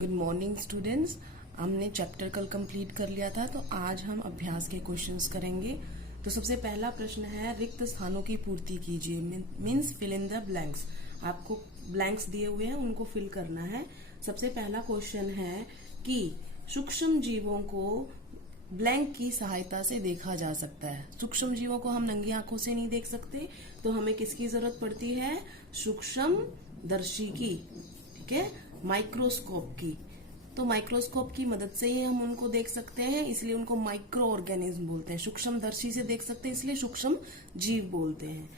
Good morning students. हमने chapter कल complete कर लिया था, तो आज हम अभ्यास के क्वेश्चंस करेंगे। तो सबसे पहला प्रश्न है, रिक्त स्थानों की पूर्ति कीजिए। Means fill in the blanks. आपको ब्लैंक्स दिए हुए हैं, उनको फिल करना है। सबसे पहला क्वेश्चन है कि सूक्ष्म जीवों को ब्लैंक की सहायता से देखा जा सकता है। सूक्ष्म जीवों को हम नंगी आंखों से नहीं देख सकते, तो हमें किसकी जरूरत पड़ती है? सूक्ष्म दर्शी की, ठीक है, माइक्रोस्कोप की। तो माइक्रोस्कोप की मदद से ही हम उनको देख सकते हैं, इसलिए उनको माइक्रो ऑर्गेनिज्म बोलते हैं। सूक्ष्म दर्शी से देख सकते हैं, इसलिए सूक्ष्म जीव बोलते हैं।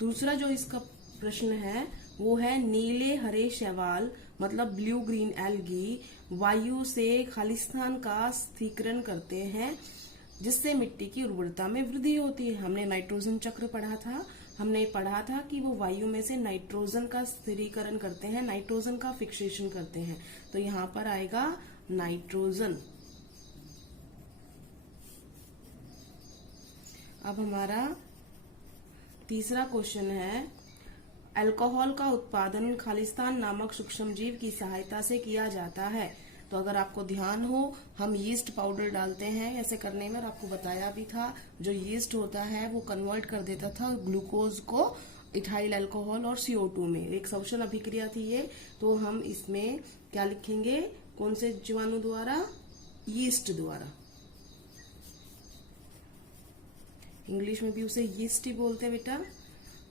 दूसरा जो इसका प्रश्न है वो है, नीले हरे शैवाल मतलब ब्लू ग्रीन एल्गी वायु से खालिस्तान का स्थिरीकरण करते हैं, जिससे मिट्टी की उर्वरता में वृद्धि होती है। हमने नाइट्रोजन चक्र पढ़ा था। हमने पढ़ा था कि वो वायु में से नाइट्रोजन का स्थिरीकरण करते हैं, नाइट्रोजन का फिक्सेशन करते हैं। तो यहाँ पर आएगा नाइट्रोजन। अब हमारा तीसरा क्वेश्चन है, अल्कोहल का उत्पादन खालिस्तान नामक सूक्ष्मजीव की सहायता से किया जाता है। तो अगर आपको ध्यान हो, हम यीस्ट पाउडर डालते हैं ऐसे करने में, और आपको बताया भी था, जो यीस्ट होता है वो कन्वर्ट कर देता था ग्लूकोज को इथाइल अल्कोहल और CO2 में। एक श्वसन अभिक्रिया थी ये। तो हम इसमें क्या लिखेंगे? कौन से जीवाणु द्वारा? यीस्ट द्वारा। इंग्लिश में भी उसे यीस्ट ही बोलते हैं बेटा।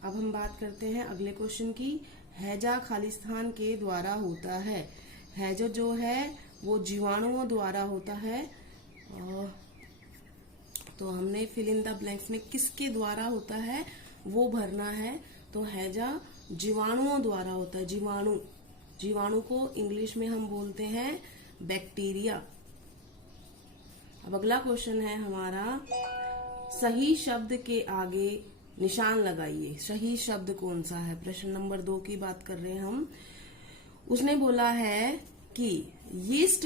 अब हम बात करते हैं अगले क्वेश्चन की। हैजा खालिस्तान के द्वारा होता है। हैजा जो है वो जीवाणुओं द्वारा होता है। तो हमने फिल इन द ब्लैंक्स में किसके द्वारा होता है वो भरना है। तो हैजा जीवाणुओं द्वारा होता है। जीवाणु को इंग्लिश में हम बोलते हैं बैक्टीरिया। अब अगला क्वेश्चन है हमारा, सही शब्द के आगे निशान लगाइए। सही शब्द कौन सा है? प्रश्न नंबर 2 की बात कर रहे हैं हम। उसने बोला है कि यीस्ट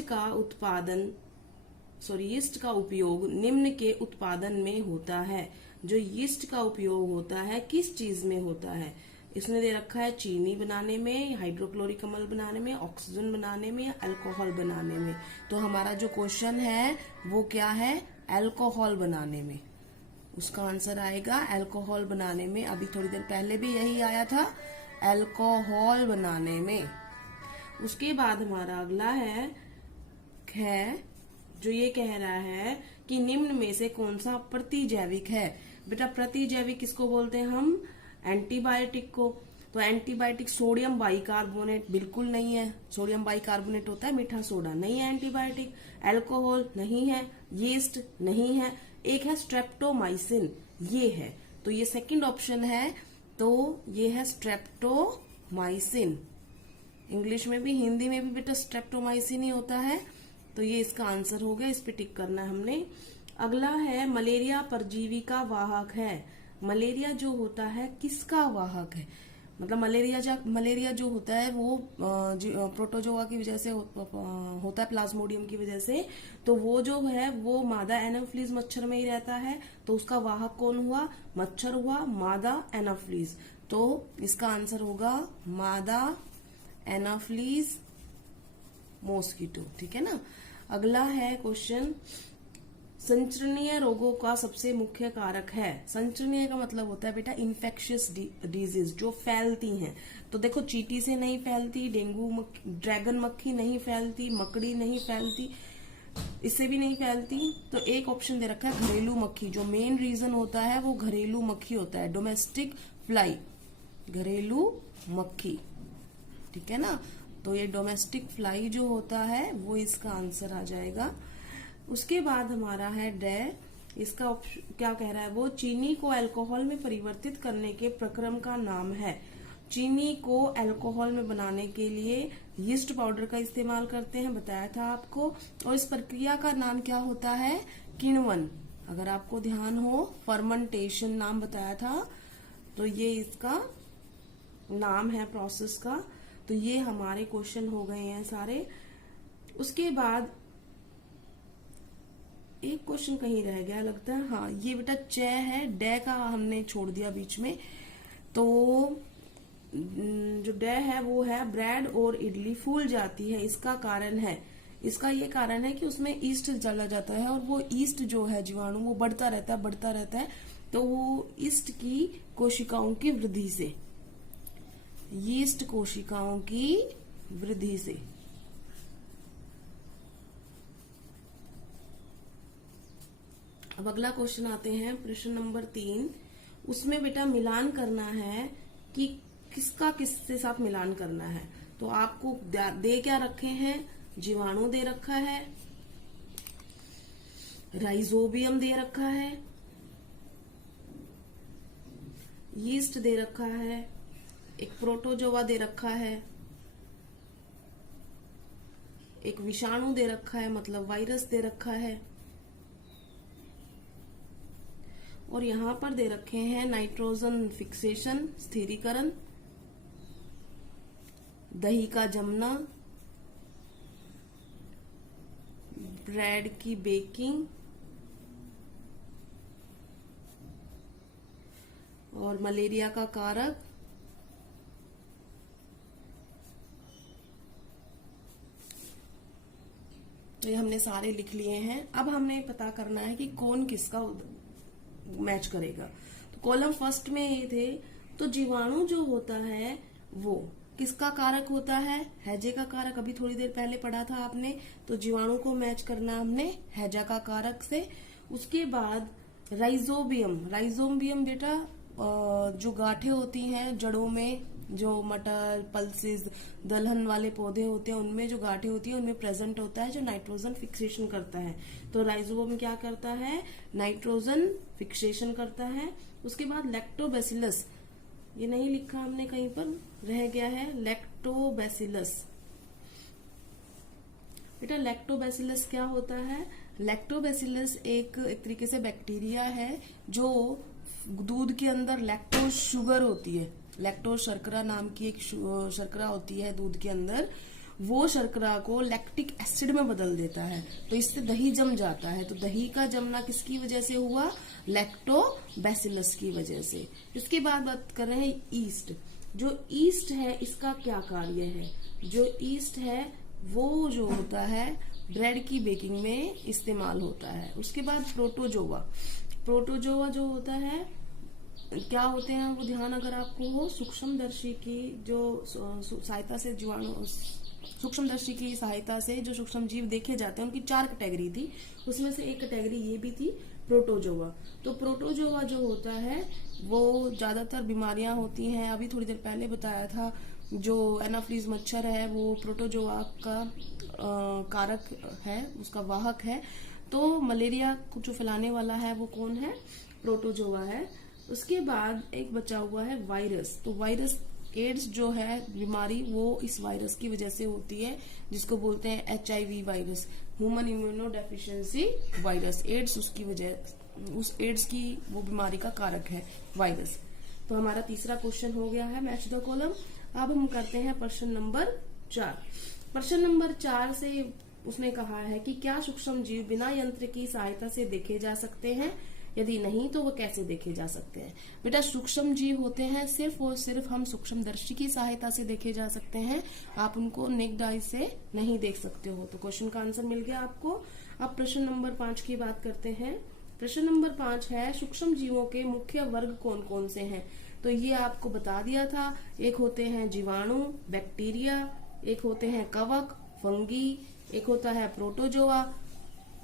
का उपयोग निम्न के उत्पादन में होता है। जो यीस्ट का उपयोग होता है किस चीज में होता है? इसने दे रखा है चीनी बनाने में, हाइड्रोक्लोरिक अम्ल बनाने में, ऑक्सीजन बनाने में या अल्कोहल बनाने में। तो हमारा जो क्वेश्चन है वो क्या है? अल्कोहल बनाने में। उसका आंसर आएगा अल्कोहल बनाने में। अभी थोड़ी देर पहले भी यही आया था, अल्कोहल बनाने में। उसके बाद हमारा अगला है जो ये कह रहा है कि निम्न में से कौन सा प्रतिजैविक है। बेटा प्रतिजैविक किसको बोलते हैं हम? एंटीबायोटिक को। तो एंटीबायोटिक सोडियम बाइकार्बोनेट बिल्कुल नहीं है। सोडियम बाइकार्बोनेट होता है मीठा सोडा, नहीं है एंटीबायोटिक। अल्कोहल नहीं है, यीस्ट नहीं है, एक है स्ट्रेप्टोमाइसिन, ये है। तो ये सेकंड ऑप्शन है। तो ये है स्ट्रेप्टोमाइसिन। इंग्लिश में भी हिंदी में भी बेटा स्ट्रेप्टोमाइसिन ही होता है। तो ये इसका आंसर हो गया, इस पे टिक करना है हमने। अगला है, मलेरिया परजीवी का वाहक है। मलेरिया जो होता है किसका वाहक है? मतलब मलेरिया जो होता है वो प्रोटोजोआ की वजह से होता है, प्लाज्मोडियम की वजह से। तो वो जो है वो मादा एनाफ्लीज मच्छर में ही रहता है। तो उसका वाहक कौन हुआ? मच्छर हुआ, मादा एनाफ्लीज। तो इसका आंसर होगा मादा एनाफ्लीज मॉस्किटो, ठीक है ना। अगला है क्वेश्चन, संचरणीय रोगों का सबसे मुख्य कारक है। संचरणीय का मतलब होता है बेटा इन्फेक्शियस डिजीज, जो फैलती हैं। तो देखो, चींटी से नहीं फैलती, ड्रैगन मक्खी नहीं फैलती, मकड़ी नहीं फैलती, इससे भी नहीं फैलती। तो एक ऑप्शन दे रखा है घरेलू मक्खी। जो मेन रीजन होता है वो घरेलू मक्खी होता है, डोमेस्टिक फ्लाई, घरेलू मक्खी, ठीक है ना। तो ये डोमेस्टिक फ्लाई जो होता है वो इसका आंसर आ जाएगा। उसके बाद हमारा है इसका क्या कह रहा है वो, चीनी को अल्कोहल में परिवर्तित करने के प्रक्रम का नाम है। चीनी को अल्कोहल में बनाने के लिए यीस्ट पाउडर का इस्तेमाल करते हैं, बताया था आपको। और इस प्रक्रिया का नाम क्या होता है? किण्वन। अगर आपको ध्यान हो, फर्मेंटेशन नाम बताया था। तो ये इसका नाम है प्रोसेस का। तो ये हमारे क्वेश्चन हो गए हैं सारे। उसके बाद एक क्वेश्चन कहीं रह गया लगता है। हाँ, ये बेटा च है, डे का हमने छोड़ दिया बीच में। तो जो डे है वो है ब्रेड और इडली फूल जाती है। इसका कारण है, इसका ये कारण है कि उसमें ईस्ट चला जाता है और वो ईस्ट जो है जीवाणु वो बढ़ता रहता है। तो वो ईस्ट की कोशिकाओं की वृद्धि से, यीस्ट कोशिकाओं की वृद्धि से। अब अगला क्वेश्चन आते हैं, प्रश्न नंबर 3। उसमें बेटा मिलान करना है कि किसका किसके साथ मिलान करना है। तो आपको दे क्या रखे हैं, जीवाणु दे रखा है, राइजोबियम दे रखा है, यीस्ट दे रखा है, एक प्रोटोजोआ दे रखा है, एक विषाणु दे रखा है मतलब वायरस दे रखा है, और यहां पर दे रखे हैं नाइट्रोजन फिक्सेशन स्थिरीकरण, दही का जमना, ब्रेड की बेकिंग और मलेरिया का कारक। तो ये हमने सारे लिख लिए हैं। अब हमें पता करना है कि कौन किसका मैच करेगा। तो कॉलम फर्स्ट में ये थे, तो जीवाणु जो होता है वो किसका कारक होता है, हैजे का कारक। अभी थोड़ी देर पहले पढ़ा था आपने। तो जीवाणु को मैच करना हमने हैजा का कारक से। उसके बाद राइजोबियम बेटा जो गांठें होती हैं जड़ों में, जो मटर, पल्सेस, दलहन वाले पौधे होते हैं उनमें जो गांठें होती है उनमें प्रेजेंट होता है जो नाइट्रोजन फिक्सेशन करता है। तो राइजोबियम क्या करता है, नाइट्रोजन फिक्सेशन करता है। उसके बाद लैक्टोबैसिलस, ये नहीं लिखा हमने कहीं पर, रह गया है, लैक्टोबैसिलस। बेटा लैक्टोबैसिलस क्या होता है, लैक्टोबैसिलस एक तरीके से बैक्टीरिया है जो दूध के अंदर लैक्टोज शुगर होती है, लैक्टोज शर्करा नाम की एक शर्करा होती है दूध के अंदर, वो शर्करा को लैक्टिक एसिड में बदल देता है। तो इससे दही जम जाता है। तो दही का जमना किसकी वजह से हुआ, लैक्टोबैसिलस की वजह से। इसके बाद बात कर रहे हैं ईस्ट। जो ईस्ट है इसका क्या कार्य है, जो ईस्ट है वो जो होता है ब्रेड की बेकिंग में इस्तेमाल होता है। उसके बाद प्रोटोजोआ जो होता है क्या होते हैं वो ध्यान अगर आपको हो, सूक्ष्मदर्शी की जो सहायता से जीवाणु, सूक्ष्मदर्शी की सहायता से जो सूक्ष्म जीव देखे जाते हैं उनकी 4 कैटेगरी थी, उसमें से एक कैटेगरी ये भी थी प्रोटोजोआ। तो प्रोटोजोआ जो होता है वो ज्यादातर बीमारियां होती हैं। अभी थोड़ी देर पहले बताया था जो एनाफ्लीज मच्छर है वो प्रोटोजोआ का कारक है, उसका वाहक है। तो मलेरिया को जो फैलाने वाला है वो कौन है, प्रोटोजोआ है। उसके बाद एक बचा हुआ है वायरस। तो वायरस, एड्स जो है बीमारी वो इस वायरस की वजह से होती है, जिसको बोलते हैं HIV virus, human immunodeficiency virus. AIDS उसकी वजह, उस एड्स की वो बीमारी का कारक है वायरस। तो हमारा तीसरा क्वेश्चन हो गया है मैच द कॉलम। अब हम करते हैं प्रश्न नंबर 4। प्रश्न नंबर 4 से उसने कहा है कि क्या सूक्ष्म जीव बिना यंत्र की सहायता से देखे जा सकते हैं, यदि नहीं तो वो कैसे देखे जा सकते हैं। बेटा सूक्ष्म जीव होते हैं सिर्फ और सिर्फ हम सूक्ष्मदर्शी की सहायता से देखे जा सकते हैं, आप उनको नेक्ड आई से नहीं देख सकते हो। तो क्वेश्चन का आंसर मिल गया आपको। अब प्रश्न नंबर 5 की बात करते हैं। प्रश्न नंबर 5 है सूक्ष्म जीवों के मुख्य वर्ग कौन कौन से हैं। तो ये आपको बता दिया था, एक होते हैं जीवाणु बैक्टीरिया, एक होते हैं कवक फंगी, एक होता है प्रोटोजोआ,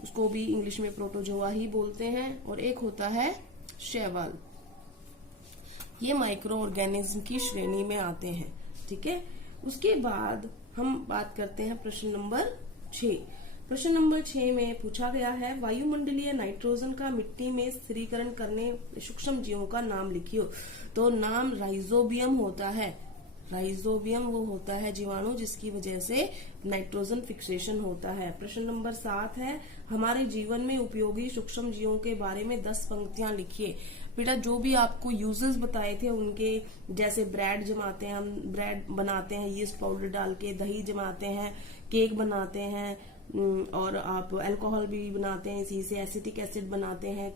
उसको भी इंग्लिश में प्रोटोजोआ ही बोलते हैं, और एक होता है शैवाल। ये माइक्रो ऑर्गेनिज्म की श्रेणी में आते हैं, ठीक है। उसके बाद हम बात करते हैं प्रश्न नंबर 6। प्रश्न नंबर 6 में पूछा गया है वायुमंडलीय नाइट्रोजन का मिट्टी में स्थिरीकरण करने सूक्ष्म जीवों का नाम लिखियो। तो नाम राइजोबियम होता है। राइजोबियम वो होता है जीवाणु जिसकी वजह से नाइट्रोजन फिक्सेशन होता है। प्रश्न नंबर 7 है हमारे जीवन में उपयोगी सूक्ष्म जीवों के बारे में 10 पंक्तियां लिखिए। बेटा जो भी आपको यूजेस बताए थे उनके, जैसे ब्रेड जमाते हैं, हम ब्रेड बनाते हैं यीस्ट पाउडर डाल के, दही जमाते हैं, केक बनाते हैं, और आप अल्कोहल भी बनाते हैं, इसी से एसिटिक एसिड बनाते हैं,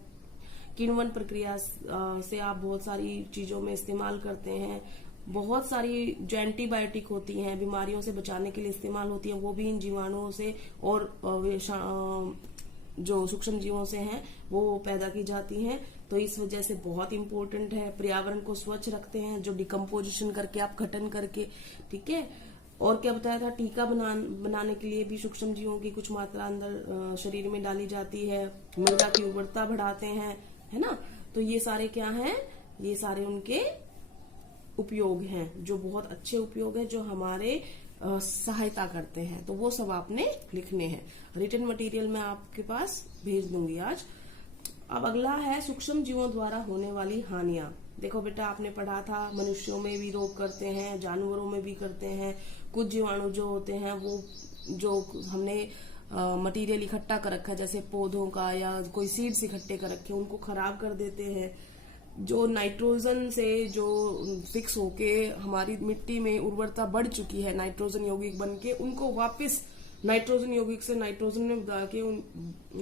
किण्वन प्रक्रिया से आप बहुत सारी चीजों में इस्तेमाल करते हैं, बहुत सारी जो एंटीबायोटिक होती हैं, बीमारियों से बचाने के लिए इस्तेमाल होती हैं, वो भी इन जीवाणुओं से और जो सूक्ष्म जीवों से हैं वो पैदा की जाती हैं। तो इस वजह से बहुत इंपॉर्टेंट है। पर्यावरण को स्वच्छ रखते हैं, जो डिकम्पोजिशन करके आप गठन करके, ठीक है। और क्या बताया था, टीका बनाने के लिए भी सूक्ष्म जीवों की कुछ मात्रा अंदर शरीर में डाली जाती है, मृदा की उर्वरता बढ़ाते हैं, है ना। तो ये सारे क्या हैं, ये सारे उनके उपयोग हैं, जो बहुत अच्छे उपयोग हैं, जो हमारे सहायता करते हैं। तो वो सब आपने लिखने हैं। रिटन मटेरियल मैं आपके पास भेज दूंगी आज। अब अगला है सूक्ष्म जीवों द्वारा होने वाली हानियां। देखो बेटा, आपने पढ़ा था मनुष्यों में भी रोग करते हैं, जानवरों में भी करते हैं। कुछ जीवाणु जो होते हैं वो जो हमने मटेरियल इकट्ठा कर रखा है, जैसे पौधों का या कोई सीड्स इकट्ठे कर रखे, उनको खराब कर देते हैं। जो नाइट्रोजन से जो फिक्स होके हमारी मिट्टी में उर्वरता बढ़ चुकी है, नाइट्रोजन यौगिक बन के, उनको वापस नाइट्रोजन यौगिक से नाइट्रोजन में बदल के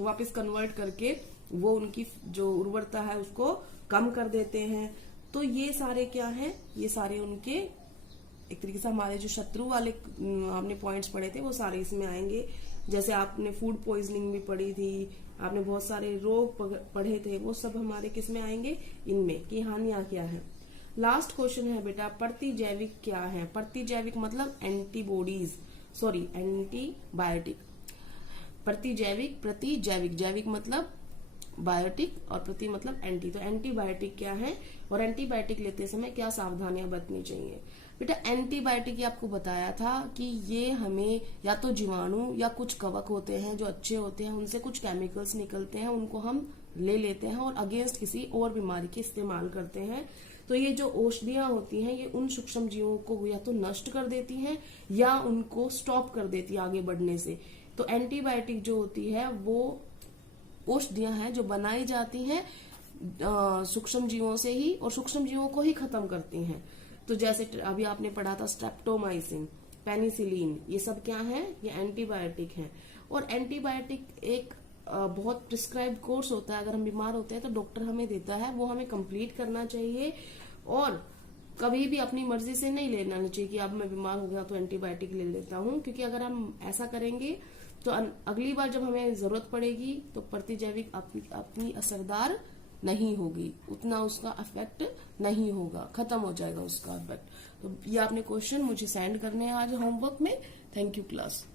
वापस कन्वर्ट करके वो उनकी जो उर्वरता है उसको कम कर देते हैं। तो ये सारे क्या हैं, ये सारे उनके एक तरीके से हमारे जो शत्रु वाले हमने पॉइंट्स पढ़े थे वो सारे इसमें आएंगे। जैसे आपने फूड पॉइजनिंग भी पढ़ी थी, आपने बहुत सारे रोग पढ़े थे, वो सब हमारे किस में आएंगे, इनमें, कि हानियां क्या है। लास्ट क्वेश्चन है बेटा, प्रतिजैविक क्या है। प्रतिजैविक मतलब एंटीबॉडीज, सॉरी एंटीबायोटिक। प्रतिजैविक, प्रतिजैविक, जैविक मतलब बायोटिक और प्रति मतलब एंटी। तो एंटीबायोटिक क्या है और एंटीबायोटिक लेते समय क्या सावधानियां बरतनी चाहिए। बेटा एंटीबायोटिक ये आपको बताया था कि ये हमें या तो जीवाणु या कुछ कवक होते हैं जो अच्छे होते हैं, उनसे कुछ केमिकल्स निकलते हैं, उनको हम ले लेते हैं और अगेंस्ट किसी और बीमारी के इस्तेमाल करते हैं। तो ये जो औषधियां होती हैं ये उन सूक्ष्म जीवों को या तो नष्ट कर देती हैं या उनको स्टॉप कर देती है आगे बढ़ने से। तो एंटीबायोटिक जो होती है वो औषधियां हैं जो बनाई जाती हैं सूक्ष्म जीवों से ही और सूक्ष्म जीवों को ही खत्म करती हैं। तो जैसे अभी आपने पढ़ा था स्ट्रेप्टोमाइसिन, पेनिसिलिन, ये सब क्या है, ये एंटीबायोटिक हैं। और एंटीबायोटिक एक बहुत प्रिस्क्राइब्ड कोर्स होता है। अगर हम बीमार होते हैं तो डॉक्टर हमें देता है, वो हमें कंप्लीट करना चाहिए और कभी भी अपनी मर्जी से नहीं लेना चाहिए कि अब मैं बीमार हो गया तो एंटीबायोटिक ले लेता हूँ। क्योंकि अगर हम ऐसा करेंगे तो अगली बार जब हमें जरूरत पड़ेगी तो प्रतिजैविक अपनी असरदार नहीं होगी, उतना उसका इफेक्ट नहीं होगा, खत्म हो जाएगा उसका इफेक्ट। तो ये आपने क्वेश्चन मुझे सेंड करने हैं आज होमवर्क में। Thank you class.